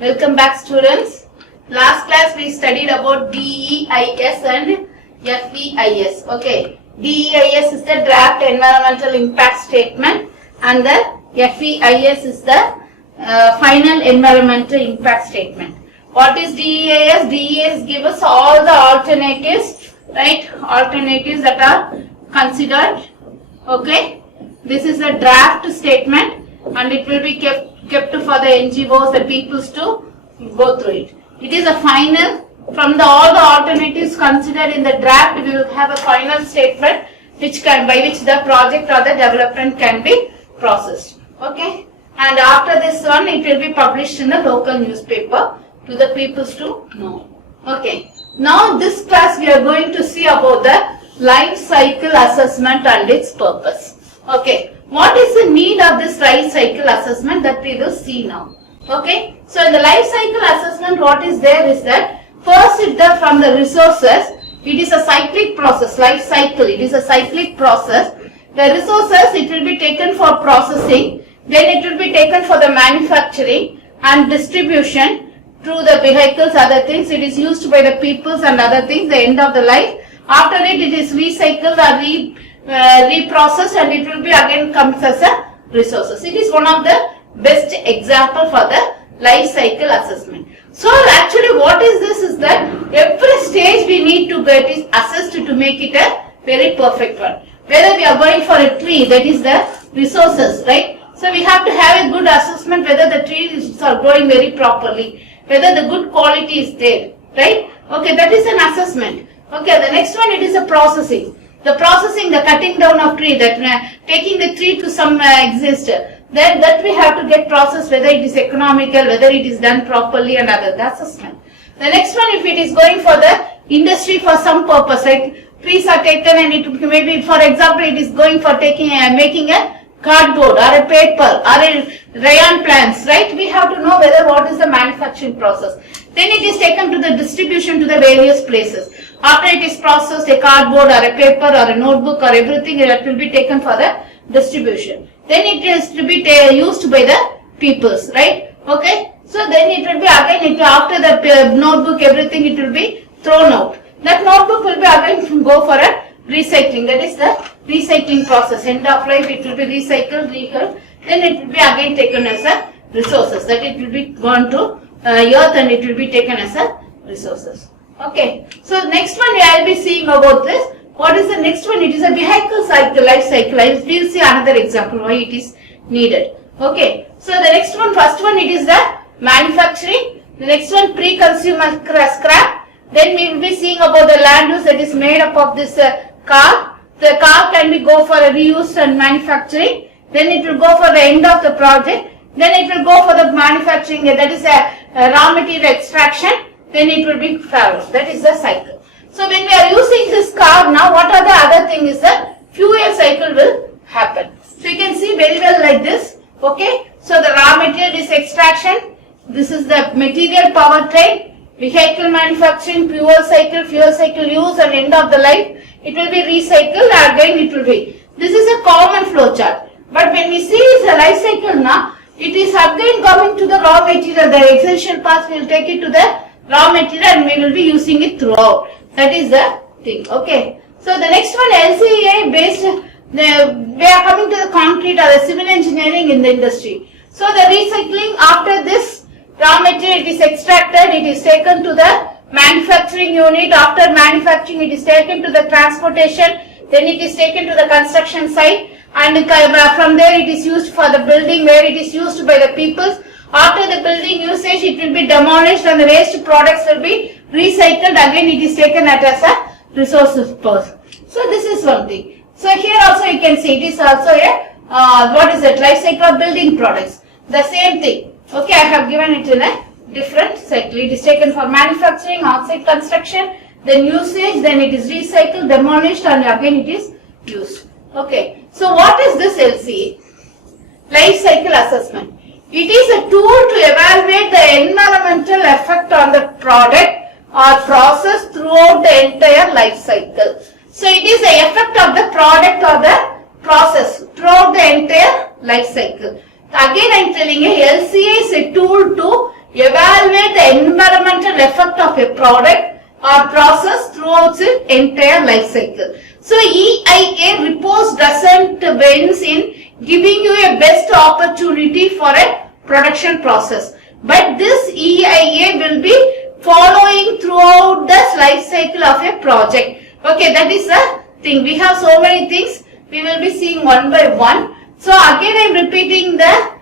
Welcome back, students. Last class we studied about DEIS and FEIS. Okay, DEIS is the draft environmental impact statement and the FEIS is the final environmental impact statement. What is DEIS? DEIS gives us all the alternatives, right? Alternatives that are considered. Okay, this is a draft statement and it will be kept for the NGOs, the peoples to go through it. It is a final, from all the alternatives considered in the draft, we will have a final statement by which the project or the development can be processed. Okay, and after this one it will be published in the local newspaper to the peoples to know. Okay, now this class we are going to see about the life cycle assessment and its purpose. Okay, what is the need of this life cycle assessment that we will see now? Okay, so in the life cycle assessment, what is there is that first from the resources, it is a cyclic process, life cycle, it is a cyclic process. The resources, it will be taken for processing, then it will be taken for the manufacturing and distribution through the vehicles, other things, it is used by the peoples and other things, the end of the life. After it is recycled or reprocessed and it will be again comes as a resources. It is one of the best example for the life cycle assessment. So actually what is this is that every stage we need to get is assessed to make it a very perfect one. Whether we are going for a tree, that is the resources, right? So we have to have a good assessment whether the trees are growing very properly, whether the good quality is there, right? Okay, that is an assessment. Okay, the next one it is a processing. The processing, the cutting down of tree, that taking the tree to some exister, then that we have to get processed whether it is economical, whether it is done properly and other, the assessment. The next one, if it is going for the industry for some purpose, like trees are taken and it maybe, for example, it is going for making a cardboard or a paper or a rayon plants, right? We have to know whether what is the manufacturing process. Then it is taken to the distribution to the various places. After it is processed, a cardboard or a paper or a notebook or everything that will be taken for the distribution. Then it is to be used by the peoples, right? Okay. So then it will be again, after the notebook, everything it will be thrown out. That notebook will be again go for a recycling. That is the recycling process. End of life, it will be recycled, recycled. Then it will be again taken as a resources. That it will be gone to earth and it will be taken as a resources. Okay. So next one I will be seeing about this. What is the next one? It is a vehicle cycle, life cycle. We will see another example why it is needed. Okay. So the next one, first one it is the manufacturing. The next one pre-consumer scrap. Then we will be seeing about the land use that is made up of this car. The car can be go for a reuse and manufacturing. Then it will go for the end of the project. Then it will go for the manufacturing, that is a raw material extraction. Then it will be ferrous. That is the cycle. So when we are using this car now, what are the other thing is that fuel cycle will happen. So you can see very well like this. Okay. So the raw material is extraction. This is the material powertrain, vehicle manufacturing, fuel cycle use and end of the life. It will be recycled again it will be. This is a common flow chart. But when we see the life cycle now, it is again coming to the raw material. The essential parts will take it to the raw material and we will be using it throughout. That is the thing. Okay. So the next one, LCA based, we are coming to the concrete or the civil engineering in the industry. So the recycling, after this raw material it is extracted, it is taken to the manufacturing unit. After manufacturing it is taken to the transportation, then it is taken to the construction site and from there it is used for the building where it is used by the peoples. After the building usage, it will be demolished and the waste products will be recycled. Again, it is taken as a resources person. So this is one thing. So here also you can see it is also a what is it? Life cycle of building products. The same thing. Okay, I have given it in a different cycle. It is taken for manufacturing, outside construction, then usage, then it is recycled, demolished, and again it is used. Okay. So what is this LCA? Life cycle assessment. It is a tool to evaluate the environmental effect on the product or process throughout the entire life cycle. So it is the effect of the product or the process throughout the entire life cycle. Again I am telling you, LCA is a tool to evaluate the environmental effect of a product or process throughout its entire life cycle. So EIA reports doesn't wins in giving you a best opportunity for a production process. But this EIA will be following throughout the life cycle of a project. Okay, that is the thing. We have so many things. We will be seeing one by one. So again I am repeating the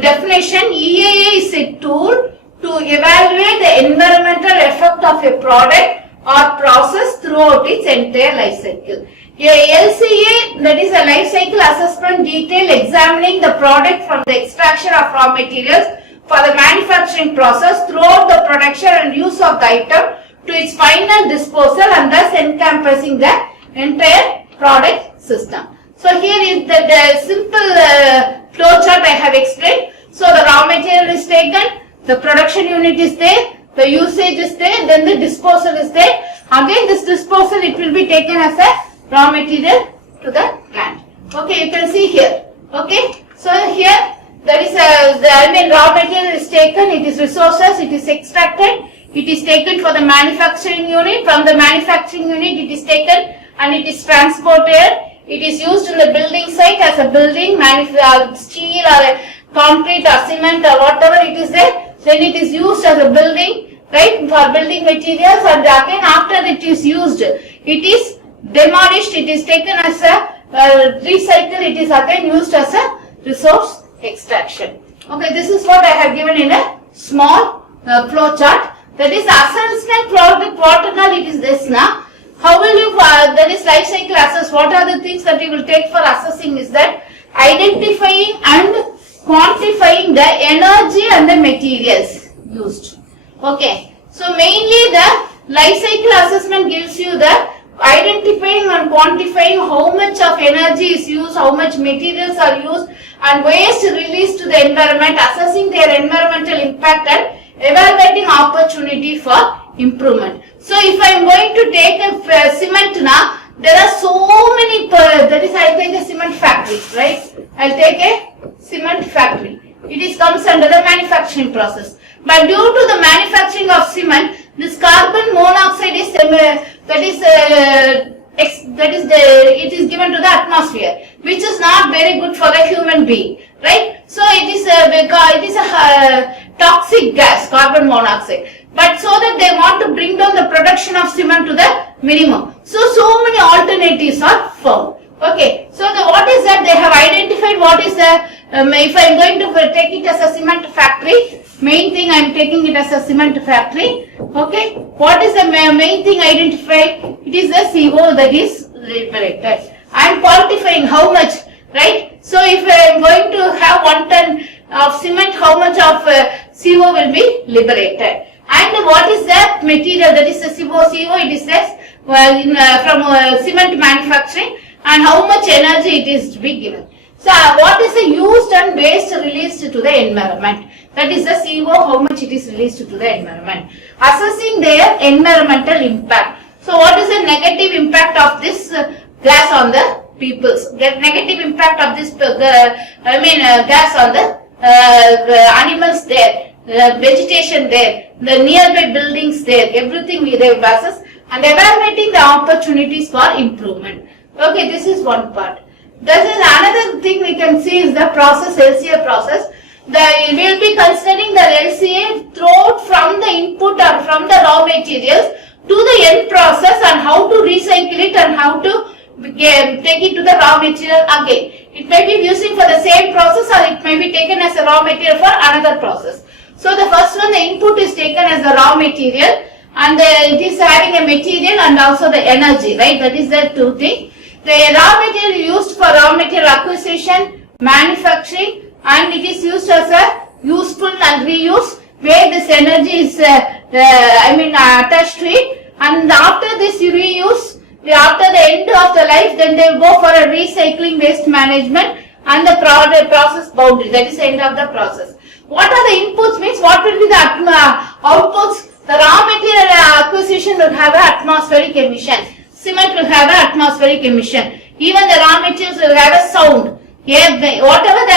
definition. EIA is a tool to evaluate the environmental effect of a product or process throughout its entire life cycle. A LCA, that is a life cycle assessment detail examining the product from the extraction of raw materials for the manufacturing process throughout the production and use of the item to its final disposal and thus encompassing the entire product system. So here is the simple flow chart I have explained. So the raw material is taken, the production unit is there, the usage is there, then the disposal is there. Again this disposal, it will be taken as a raw material to the plant. Okay, you can see here. Okay, so here there is raw material is taken, it is resources, it is extracted, it is taken for the manufacturing unit. From the manufacturing unit it is taken and it is transported. It is used in the building site as a building, steel or a concrete or cement or whatever it is there. Then it is used as a building, right, for building materials, and again after it is used, it is demolished, it is taken as a recycle, it is again used as a resource extraction. Okay, this is what I have given in a small flow chart. That is assessment product, what and all it is this now. How will you, that is life cycle assess, what are the things that you will take for assessing is that identifying and quantifying the energy and the materials used. Okay, so mainly the life cycle assessment gives you the identifying and quantifying how much of energy is used, how much materials are used and waste released to the environment, assessing their environmental impact and evaluating opportunity for improvement. So if I am going to take a cement now, there are so many, that is I will take a cement factory, right? I will take a cement factory. It comes under the manufacturing process. But due to the manufacturing of cement, this carbon monoxide is it is given to the atmosphere, which is not very good for the human being, right? So it is a toxic gas, carbon monoxide. But so that they want to bring down the production of cement to the minimum. So many alternatives are found. Okay, so what is that? They have identified what is the, if I am going to take it as a cement factory, main thing I am taking it as a cement factory. Okay, what is the main thing identified? It is the CO that is liberated. I am quantifying how much, right? So if I am going to have 1 ton of cement, how much of CO will be liberated? And what is the material, that is the CO, it is this, from cement manufacturing, and how much energy it is to be given. So what is the used and waste released to the environment? That is the CO, how much it is released to the environment. Assessing their environmental impact. So what is the negative impact of this gas on the peoples? The negative impact of this gas on the animals there. Vegetation there, the nearby buildings there, everything we have assessed and evaluating the opportunities for improvement. Okay, this is one part. This is another thing we can see is the process, LCA process. We will be considering the LCA throughout from the input or from the raw materials to the end process and how to recycle it and how to take it to the raw material again. It may be using for the same process or it may be taken as a raw material for another process. So the first one, the input is taken as the raw material and it is having a material and also the energy, right? That is the two things. The raw material used for raw material acquisition, manufacturing, and it is used as a useful and reuse where this energy is attached to it, and after this reuse, after the end of the life, then they will go for a recycling, waste management and the process boundary, that is the end of the process. What are the inputs means what will be the outputs? The raw material acquisition will have an atmospheric emission. Cement will have an atmospheric emission. Even the raw materials will have a sound. Whatever the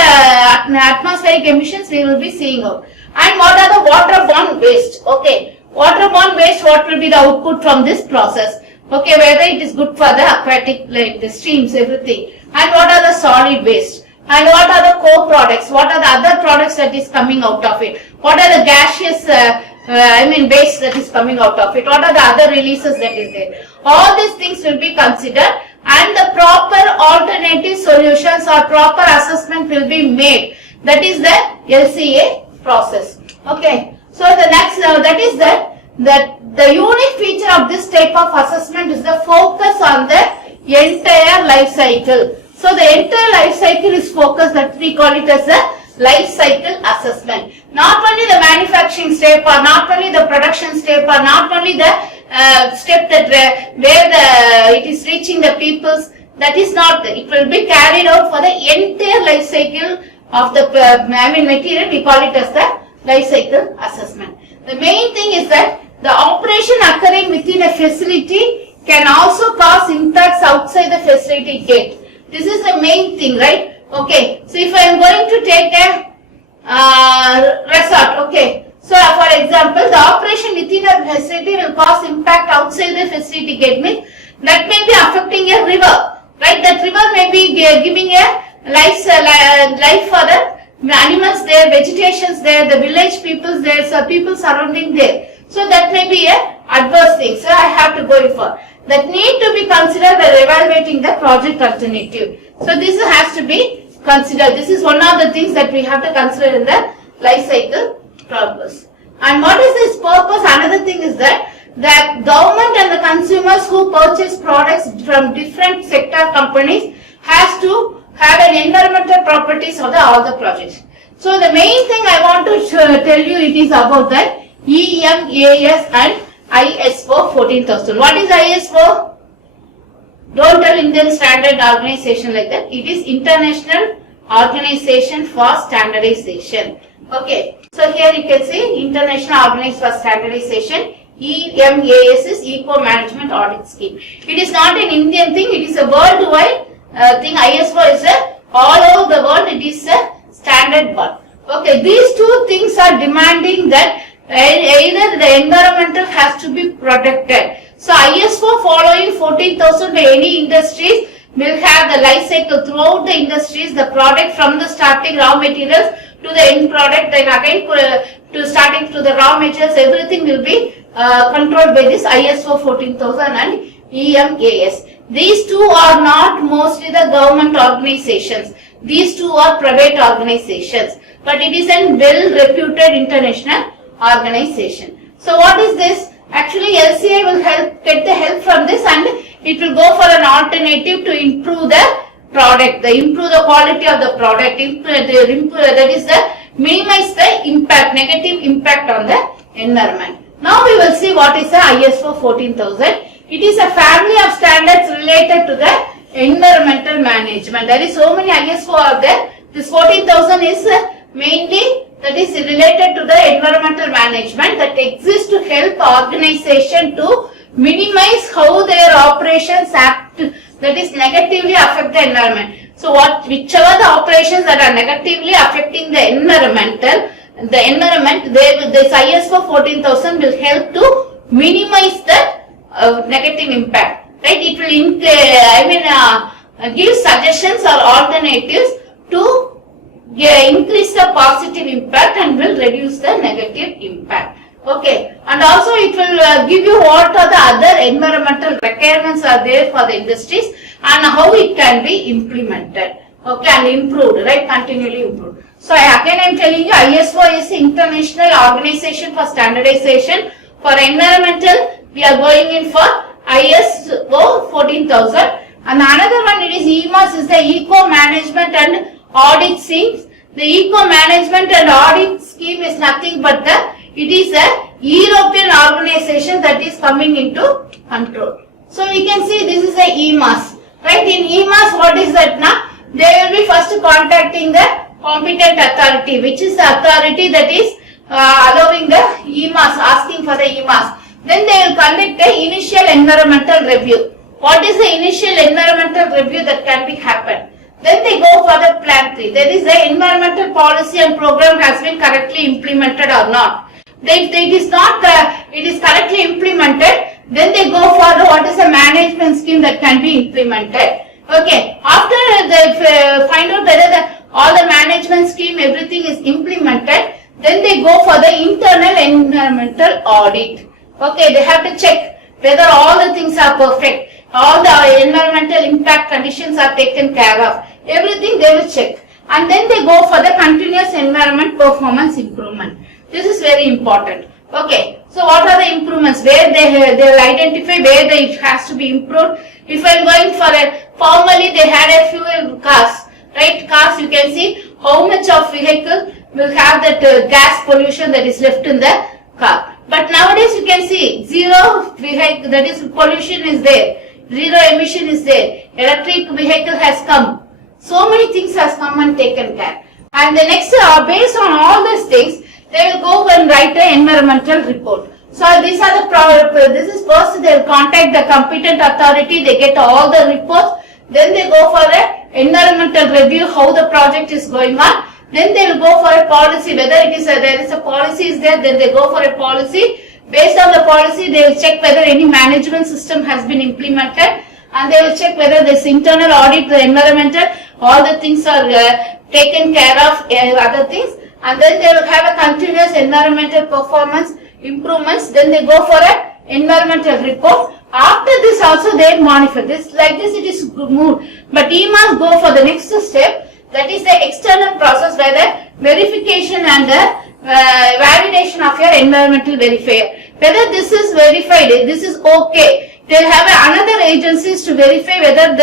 atmospheric emissions we will be seeing out. And what are the waterborne waste? Okay, waterborne waste, what will be the output from this process? Okay, whether it is good for the aquatic, like the streams, everything. And what are the solid waste? And what are the co-products? What are the other products that is coming out of it? What are the gaseous, waste that is coming out of it? What are the other releases that is there? All these things will be considered, and the proper alternative solutions or proper assessment will be made. That is the LCA process. Okay. So the next, that is the unique feature of this type of assessment is the focus on the entire life cycle. So the entire life cycle is focused, that we call it as a life cycle assessment. Not only the manufacturing step, or not only the production step, or not only the step that where it is reaching the peoples. That is not there. It will be carried out for the entire life cycle of the material. We call it as the life cycle assessment. The main thing is that the operation occurring within a facility can also cause impacts outside the facility gate. This is the main thing, right? Okay. So if I am going to take a resort, okay. So for example, the operation within a facility will cause impact outside the facility gate, means that may be affecting a river, right? That river may be giving a life for the animals there, vegetations there, the village peoples there, so people surrounding there. So that may be a adverse thing. So I have to go in for that need to be considered while evaluating the project alternative. So this has to be considered. This is one of the things that we have to consider in the life cycle purpose. And what is this purpose? Another thing is that government and the consumers who purchase products from different sector companies has to have an environmental properties of all the projects. So the main thing I want to tell you, it is about the EMAS and ISO 14000. What is ISO? Don't tell Indian Standard Organization like that. It is International Organization for Standardization. Okay. So here you can see International Organization for Standardization. EMAS is Eco Management Audit Scheme. It is not an Indian thing. It is a worldwide thing. ISO is all over the world. It is a standard one. Okay. These two things are demanding that either the environmental has to be protected. So ISO following 14,000 by any industries will have the life cycle throughout the industries, the product from the starting raw materials to the end product, then again to starting to the raw materials, everything will be controlled by this ISO 14,000 and EMAS. These two are not mostly the government organizations. These two are private organizations, but it is a well-reputed international organization. So what is this? Actually, LCA will get the help from this, and it will go for an alternative to improve the product, improve the quality of the product, that is minimize the impact, negative impact on the environment. Now we will see what is the ISO 14000. It is a family of standards related to the environmental management. There is so many ISO are there. This 14,000 is mainly that is related to the environmental management that exists to help organization to minimize how their operations act, that is negatively affect the environment. So whichever the operations that are negatively affecting the environment, this ISO 14000 will help to minimize the negative impact. Right? It will give suggestions or alternatives to increase the positive impact and will reduce the negative impact. Okay, and also it will give you what are the other environmental requirements are there for the industries and how it can be implemented. Okay, and improved, right? Continually improved. So again I am telling you, ISO is International Organization for Standardization. For environmental, we are going in for ISO 14000. And another one, it is EMAS, is the Eco Management and Audit Scheme. The Eco Management and Audit Scheme is nothing but it is a European organization that is coming into control. So we can see this is a EMAS. Right? In EMAS, what is that now? They will be first contacting the competent authority, which is the authority that is allowing the EMAS, asking for the EMAS. Then they will conduct the initial environmental review. What is the initial environmental review that can be happen? Then they go for the plan 3. There is the environmental policy and program has been correctly implemented or not. If it is not, it is correctly implemented, then they go for the, what is the management scheme that can be implemented. Okay. After they find out whether all the management scheme, everything is implemented, then they go for the internal environmental audit. Okay. They have to check whether all the things are perfect, all the environmental impact conditions are taken care of. Everything they will check. And then they go for the continuous environment performance improvement. This is very important. Okay. So what are the improvements? Where they will identify where it has to be improved. If I am going for formerly they had a fuel cars, right? Cars, you can see how much of vehicle will have that gas pollution that is left in the car. But nowadays you can see zero vehicle, that is pollution is there. Zero emission is there. Electric vehicle has come. So many things has come and taken care. And the next, based on all these things, they will go and write an environmental report. So these are the, this is first they will contact the competent authority, they get all the reports, then they go for an environmental review, how the project is going on. Then they will go for a policy, whether it is there is a policy is there, then they go for a policy. Based on the policy, they will check whether any management system has been implemented, and they will check whether this internal audit, the environmental, all the things are taken care of, other things, and then they will have a continuous environmental performance improvements. Then they go for an environmental report. After this also they monitor this, like this it is moved. But you must go for the next step, that is the external process where the verification and the validation of your environmental verifier. Whether this is verified, this is okay. They will have another agencies to verify whether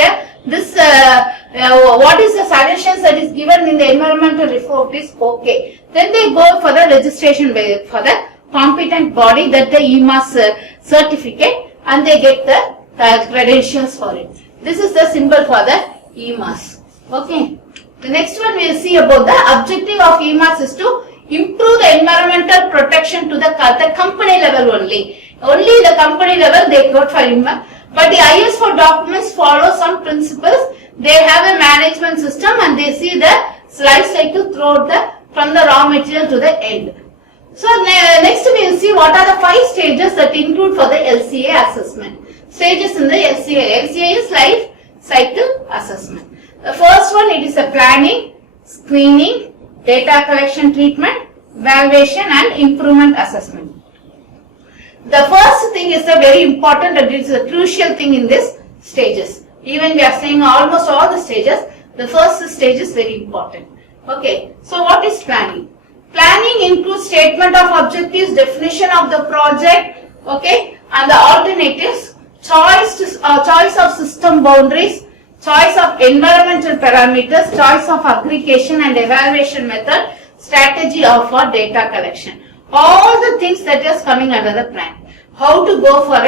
what is the suggestions that is given in the environmental report is okay. Then they go for the registration for the competent body, that the EMAS certificate, and they get the credentials for it. This is the symbol for the EMAS. Okay. The next one we will see about the objective of EMAS is to improve the environmental protection to the company level only. Only the company level they go for EMAS. But the IS4 documents follow some principles. They have a management system and they see the life cycle throughout from the raw material to the end. So next we will see what are the 5 stages that include for the LCA assessment. Stages in the LCA. LCA is life cycle assessment. The first one, it is a planning, screening, data collection treatment, evaluation and improvement assessment. The first thing is a very important and it is a crucial thing in this stages. Even we are saying almost all the stages, the first stage is very important. Okay, so what is planning? Planning includes statement of objectives, definition of the project, okay, and the alternatives, choice of system boundaries, choice of environmental parameters, choice of aggregation and evaluation method, strategy of data collection. All the things that is coming under the plan. How to go for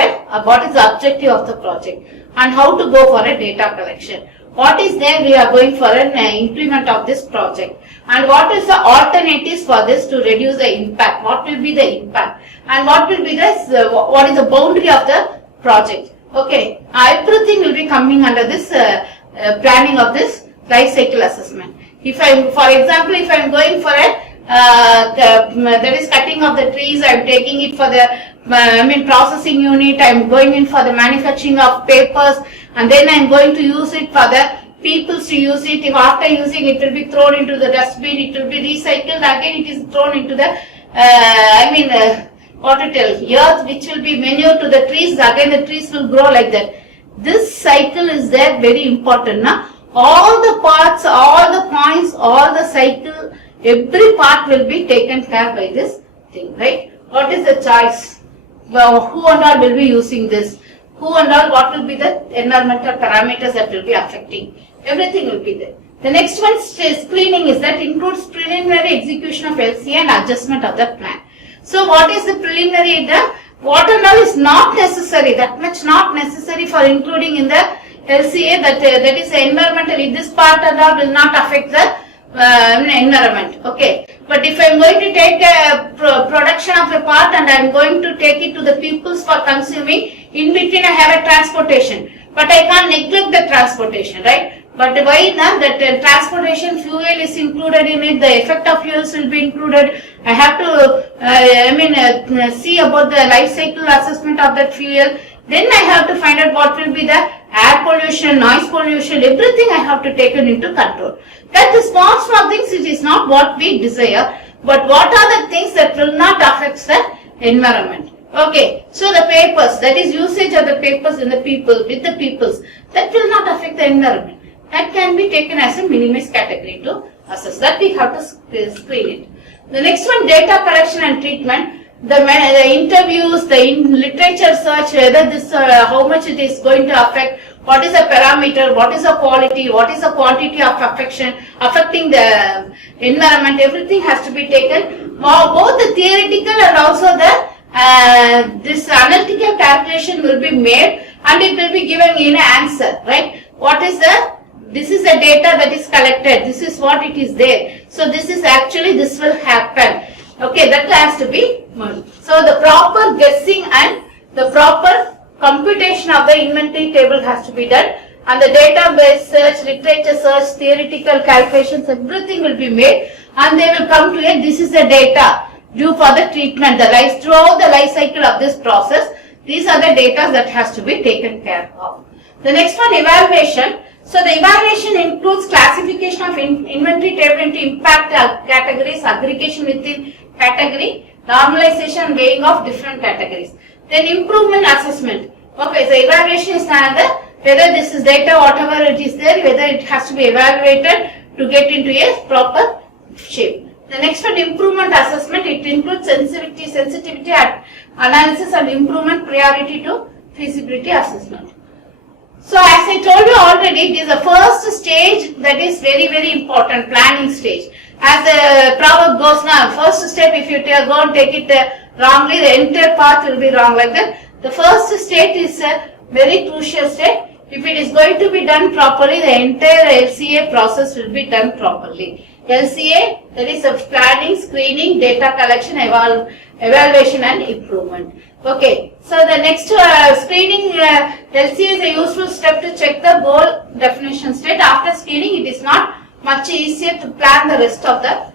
what is the objective of the project, and how to go for a data collection. What is there we are going for an implement of this project, and what is the alternatives for this to reduce the impact, what will be the impact, and what will be the what is the boundary of the project. Okay, everything will be coming under this planning of this life cycle assessment. If I, for example, if I am going for that is cutting of the trees, I am taking it for the processing unit, I am going in for the manufacturing of papers, and then I am going to use it for the people to use it. If after using it will be thrown into the dustbin, it will be recycled, again it is thrown into the what to tell, earth which will be manure to the trees, again the trees will grow like that. This cycle is there, very important. Now, all the parts, all the points, all the cycle, every part will be taken care by this thing, right? What is the choice? Well, who and all will be using this? Who and all, what will be the environmental parameters that will be affecting? Everything will be there. The next one is screening, is that includes preliminary execution of LCA and adjustment of the plan. So what is the preliminary? What and all is not necessary, that much not necessary for including in the LCA, that is environmental, this part and all will not affect the environment. Okay. But if I am going to take a production of a part and I am going to take it to the peoples for consuming, in between I have a transportation. But I can't neglect the transportation, right? But why not? That transportation fuel is included in it, the effect of fuels will be included. I have to, see about the life cycle assessment of that fuel. Then I have to find out what will be the air pollution, noise pollution, everything I have to take it into control. That the small things, it is not what we desire, but what are the things that will not affect the environment. Okay, so the papers, that is usage of the papers in the people, with the peoples, that will not affect the environment. That can be taken as a minimized category to assess. That we have to screen it. The next one, data collection and treatment. The interviews, the literature search, whether this, how much it is going to affect, what is the parameter, what is the quality, what is the quantity of affecting the environment, everything has to be taken. Both the theoretical and also the this analytical calculation will be made and it will be given in an answer, right? What is this is the data that is collected, this is what it is there. So this is actually, this will happen. Okay, that has to be merged. So the proper guessing and the proper computation of the inventory table has to be done, and the database search, literature search, theoretical calculations, everything will be made, and they will come to it. This is the data due for the treatment, throughout the life cycle of this process. These are the data that has to be taken care of. The next one, evaluation. So the evaluation includes classification of inventory table into impact categories, aggregation within category, normalization, weighing of different categories. Then improvement assessment. Okay, so evaluation is another, whether this is data, whatever it is there, whether it has to be evaluated to get into a proper shape. The next one, improvement assessment. It includes sensitivity analysis and improvement priority to feasibility assessment. So as I told you already, it is the first stage that is very, very important, planning stage. As the proverb goes now, first step, if you go and take it wrongly, the entire path will be wrong like that. The first stage is a very crucial step. If it is going to be done properly, the entire LCA process will be done properly. LCA, that is a planning, screening, data collection, evaluation and improvement. Okay, so the next screening, LCA is a useful step to check the goal definition state. After screening, it is not much easier to plan the rest of the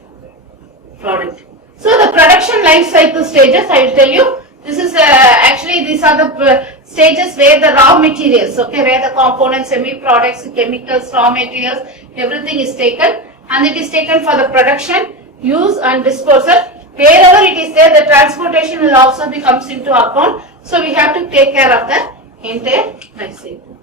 product. So the production life cycle stages, I will tell you, this is actually these are the stages where the raw materials, okay, where the components, semi-products, chemicals, raw materials, everything is taken, and it is taken for the production, use and disposal. Wherever it is there, the transportation will also comes into account. So we have to take care of the entire life cycle.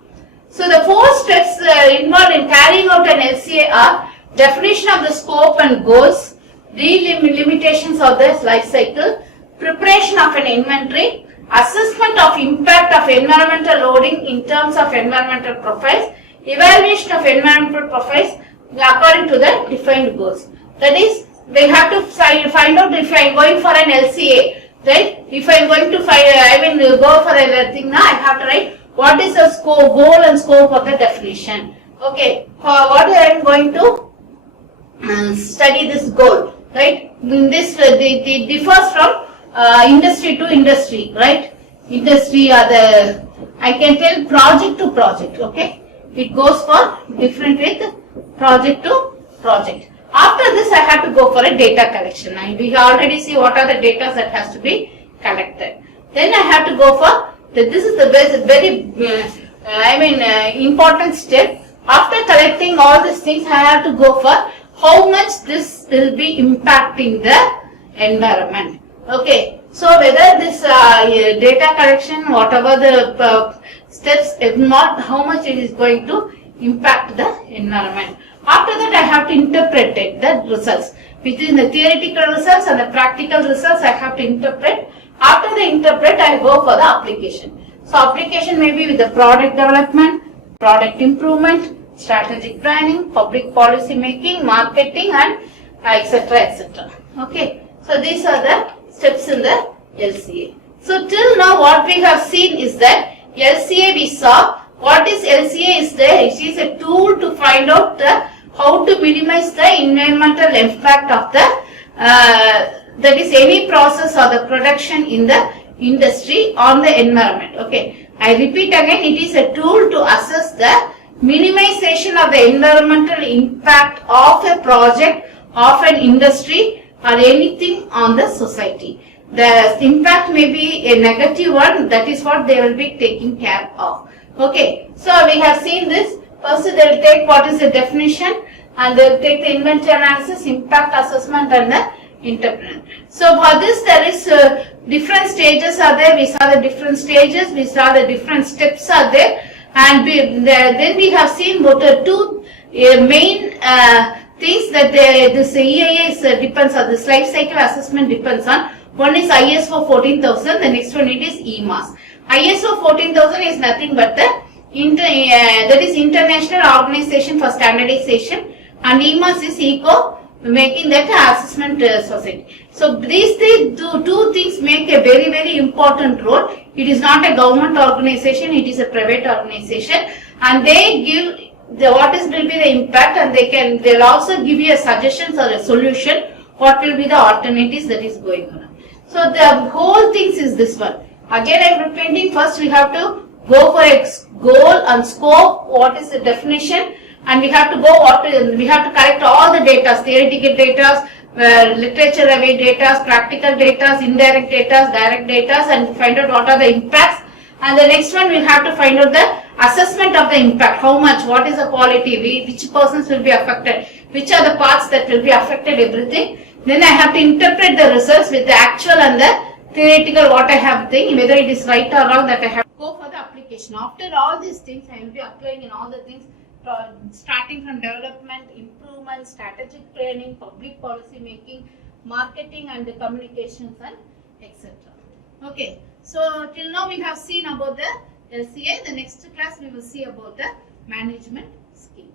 So the 4 steps involved in carrying out an LCA are definition of the scope and goals, delimitations of the life cycle, preparation of an inventory, assessment of impact of environmental loading in terms of environmental profiles, evaluation of environmental profiles according to the defined goals. That is, we have to find out if I am going for an LCA, right? If I am going to go for a thing now, I have to write what is the scope, goal and scope of the definition. Okay, what I am going to study this goal, right? In this, it differs from industry to industry, right? Industry or the, I can tell project to project, okay? It goes for different with project to project. After this, I have to go for a data collection. And we already see what are the data that has to be collected. Then I have to go for, this is the very, important step. After collecting all these things, I have to go for how much this will be impacting the environment. Okay, so whether this data collection, whatever the steps involved, how much it is going to impact the environment. After that, I have to interpret it, the results. Between the theoretical results and the practical results, I have to interpret. After the interpret, I go for the application. So application may be with the product development, product improvement, strategic planning, public policy making, marketing and etc. etc. Okay. So these are the steps in the LCA. So till now what we have seen is that LCA we saw. What is LCA is there? It is a tool to find out how to minimize the environmental impact of the that is any process or the production in the industry on the environment. Okay, I repeat again, it is a tool to assess the minimization of the environmental impact of a project, of an industry or anything on the society. The impact may be a negative one, that is what they will be taking care of. Okay, so we have seen this. First they will take what is the definition and they will take the inventory analysis, impact assessment and the interpretation. So for this there is different stages are there. We saw the different stages, we saw the different steps are there, and then we have seen what are two main things that this EIS depends on, this life cycle assessment depends on. One is ISO 14000, the next one it is EMAS. ISO 14000 is nothing but the that is International Organization for Standardization, and EMAS is ECO, making that assessment society. So these two things make a very, very important role. It is not a government organization, it is a private organization, and they give what will be the impact, and they will also give you a suggestions or a solution what will be the alternatives that is going on. So the whole things is this one. Again I am repeating, first we have to go for a goal and scope, what is the definition, and we have to we have to collect all the data, theoretical data, literature away data, practical data, indirect data, direct data, and find out what are the impacts. And the next one we have to find out the assessment of the impact, how much, what is the quality, which persons will be affected, which are the parts that will be affected, everything. Then I have to interpret the results with the actual and the theoretical what I have think, whether it is right or wrong, that I have to go for the application. After all these things, I will be applying in all the things, starting from development, improvement, strategic planning, public policy making, marketing and communications and etc. Okay, so till now we have seen about the LCA. The next class we will see about the management scheme.